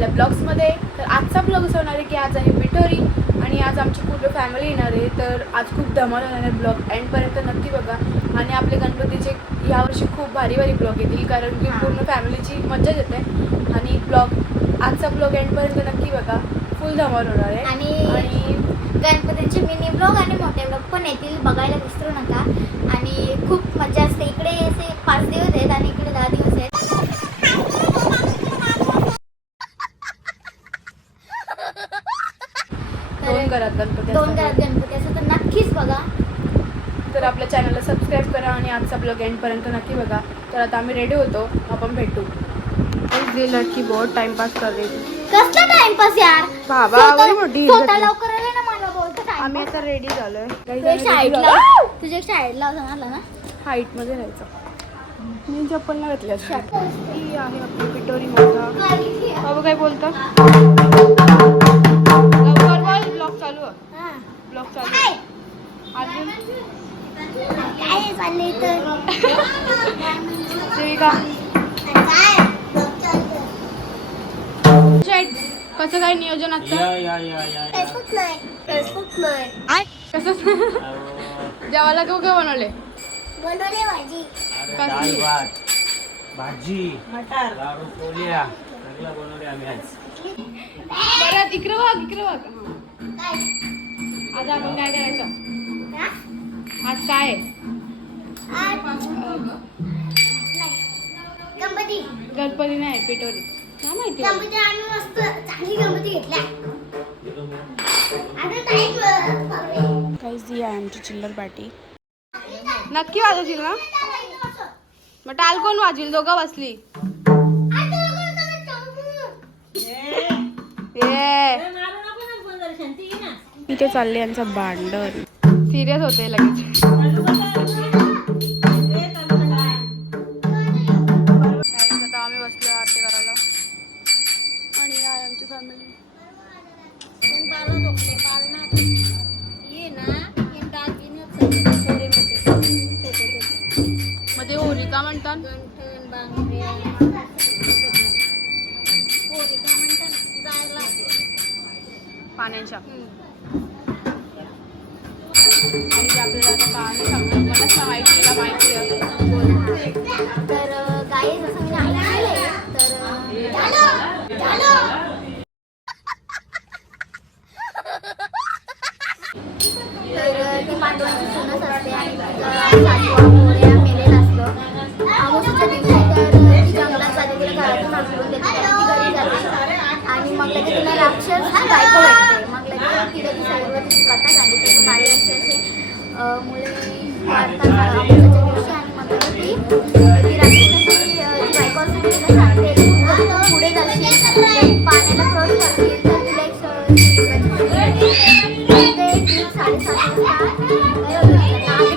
आपल्या ब्लॉग्समध्ये. तर आजचा ब्लॉग असं होणार आहे की आज आहे पिठोरी आणि आज आमची पूर्ण फॅमिली येणार आहे. तर आज खूप धमाल होणार आहे ब्लॉग. एंडपर्यंत नक्की बघा. आणि आपले गणपतीचे यावर्षी खूप भारी भारी ब्लॉग येतील. कारण की पूर्ण फॅमिलीची मज्जा येते. आणि ब्लॉग आजचा ब्लॉग एंडपर्यंत नक्की बघा. फुल धमाल होणार आहे. आणि आणि गणपतींचे मिनी ब्लॉग आणि मोठे ब्लॉग पण येतील. बघायला विसरू नका. आणि खूप मजा असते. इकडे असे पाच दिवस आहेत आणि इकडे दहा दिवस आहेत दोन घरात गणपती दोन असतात. घरात गणपती असं तर नक्कीच बघा तर आपल्या चॅनलला सबस्क्राईब करा आणि आजचा ब्लॉग एंडपर्यंत नक्की बघा. तर आता आम्ही रेडी होतो. आपण भेटू. जे लड़की बहुत टाइमपास कर रही थी कसला टाइमपास यार? बाबा, एवढी मोठी. लवकर आले ना मला बोलतो आम्ही टाइमपास आता रेडी झालोय. तुझ्या शाळेतला तुझ्या शाळेतला जाणार ना हाईटमध्ये राहायचं. मी चप्पल नाही घातली अजून. ही आहे आपली पिटोरी माता बाबा काय बोलता? लवकर बोल ब्लॉग चालू हा. ब्लॉग चालू? आहे. अजून? ते शेट, कसं काय नियोजन कसं? जेवायला केव्हा काय बनवले? बनवले भाजी. कसली? भाजी लाडू पोळ्या. सगळं बनवले आम्ही आज. परत इकडं बघ इकडं बघ. काय? आज आपण काय करायचं? आज काय? आहे? गणपती. गणपती नाही पिटोरी काय माहिती. काहीच दी आहे आमची चिल्लर पार्टी. नक्की वाजवशील ना? मग टाल कोण वाजवील? दोघं बसली. इथे चालले यांचं भांडण. सिरियस होते लगेच. काय आहे पाण्याच्या. तर गाईज असं मी तर तर ती मांडवाची सुनस असते आणि बायको भेटते मग लगेच ती लगेच सर्व तिची कथा सांगितली माझे असे असे अं, मुले वाढतात अमावस्येच्या दिवशी आणि मग ती बायको तिला सांगते "तू जर पुढे जाशील पाण्याला क्रॉस करशील तर तुला एक ते साडेसात वाजता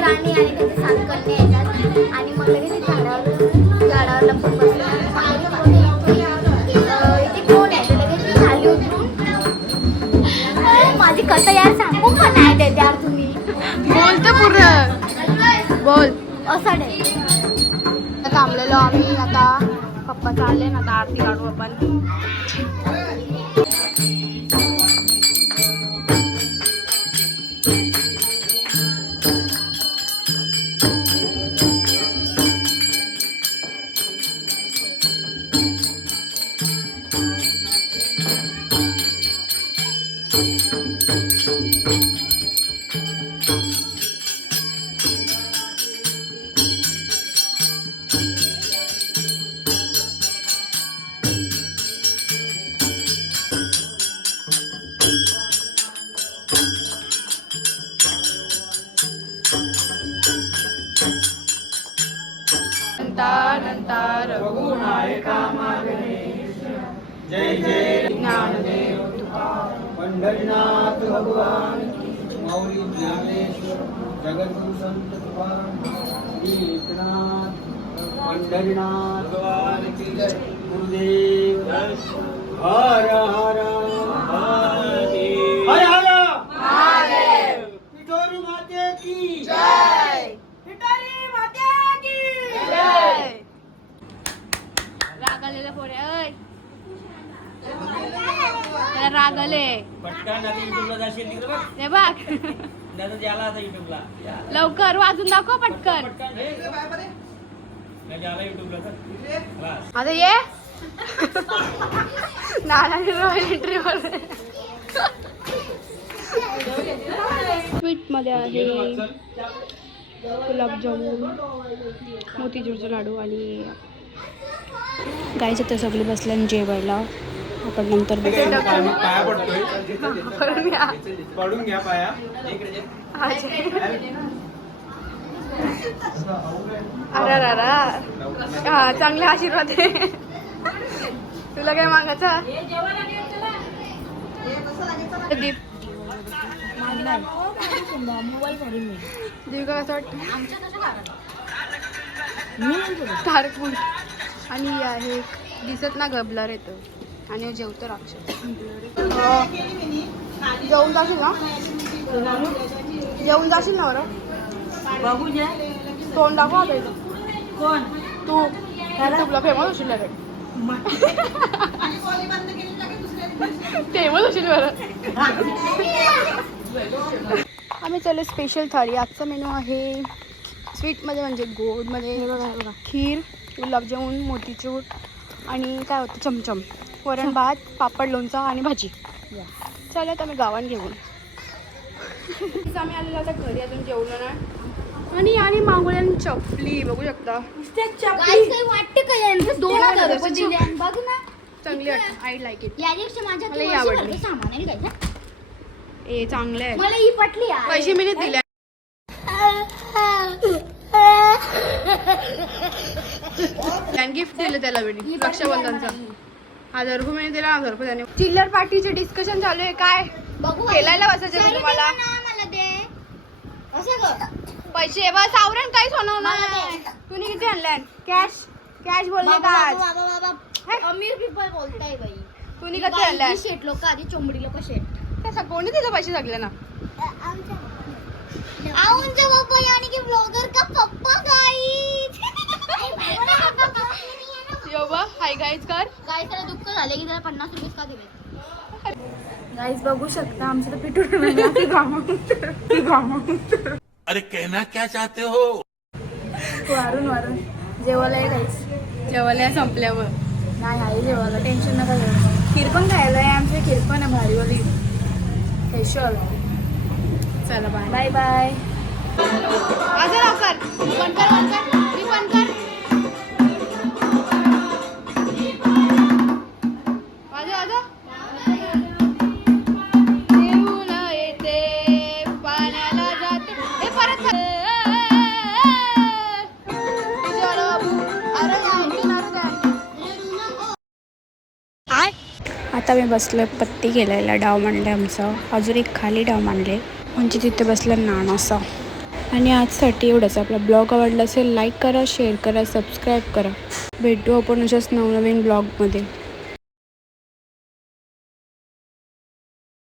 आणि त्याचे सात कन्या येतात आणि मग लगेच झाडावर असं डे आता थांबलेलो आम्ही आता पप्पा चालले ना आता आरती काढू आपण. जय जय ज्ञानदेव पंढरीनाथ भगवान मौली ज्ञानेश्वर जगद्गुरु संत तुकाराम एकनाथ पंढरीनाथ भगवान की जय गुरुदेव हर हर हर महादेव पिठोरी माते की जय जय राग आलेला पोरे ऐ रागले पटकन आता युट्यूबला जाशील तिकडे बघ. हे बघ. दादा याला आता युट्यूबला या. लवकर वाजून दाखव पटकन. पटकन. नाही याला युट्यूबला तर बस. आता ये. रॉयल स्वीटमध्ये आहे. गुलाबजामुन मोतीचूरचे लाडू आणि गायचे तर सगळे बसल्या जेवायला. आपण नंतर बसू पाया पडतोय. पडून घ्या पाया. अरे अरे हा चांगले आशीर्वाद आहे. तुला काय मागायचं? दीप. दीपिका कसं वाटतं तारकपूर आणि हे आहे दिसत ना गबलर येतं. आणि जेवतो राक्षस. जेवून जाशील ना? जेवून जाशील ना बरं? तोंड दाखव आता इथं. कोण? तू. युट्यूबला फेमस होशील रे. फेमस होशील बरं. आम्ही चालू स्पेशल थाळी. आजचा मेनू आहे स्वीटमध्ये म्हणजे गोडमध्ये बघा बघा. खीर गुलाबजामुन मोतीचूर आणि काय होतं? चमचम. वरण भात पापड लोणचा आणि भाजी. चला आता आम्ही गावान घेऊन. आम्ही आलेलो आता घरी अजून जेवलो ना आणि आणि मागवल्यान चपली बघू शकता. चांगली आय लाईक इट मला आवडली. ए चांगले आहे. मला ही पटली. पैसे मी नाही दिले. गिफ्ट दिलं त्याला वेळी. रक्षाबंधनचा. हजार रुपये मी दिला हजार रुपये त्याने चिल्लर पार्टीचे डिस्कशन चालू आहे काय? बघू खेळायला बसायचं तुम्हाला पैसे बस आवरण नाही दे. तुम्ही किती आणले कॅश कॅश बोलले का आज. अमीर पीपल बोलताय बाई. तुम्ही किती आणले बाईची शेट लोक आधी चोंबडी लोक शेट. कोणी दिलं पैसे सगळे ना? आऊंचा पप्पा यानी की ब्लॉगर का पप्पा गाईज यो बा. हाय गाईज कर. गाईज त्याला दुःख झाले की त्याला पन्नास रुपये का दिले गाईज बघू शकता आमचं तर पिटून अरे कहना क्या चाहते हो? वारून वारून. जेवायला आहे काहीच जेवायला संपल्यावर. नाही आहे जेवायला. टेन्शन नका घेऊ. खीर पण खायला आहे आमची. खीर पण आहे भारीवाली स्पेशल चला बाय बाय बाय कर बंद कर. मी बंद कर. आता मी बसलोय पत्ती गेलेला डाव मांडले आमचं. अजून एक खाली डाव मांडले म्हणजे तिथे बसलं नानासा आणि आजसाठी एवढंच. आपला ब्लॉग आवडला असेल लाईक करा शेअर करा सबस्क्राईब करा. भेटू आपण अशाच नवनवीन ब्लॉगमध्ये.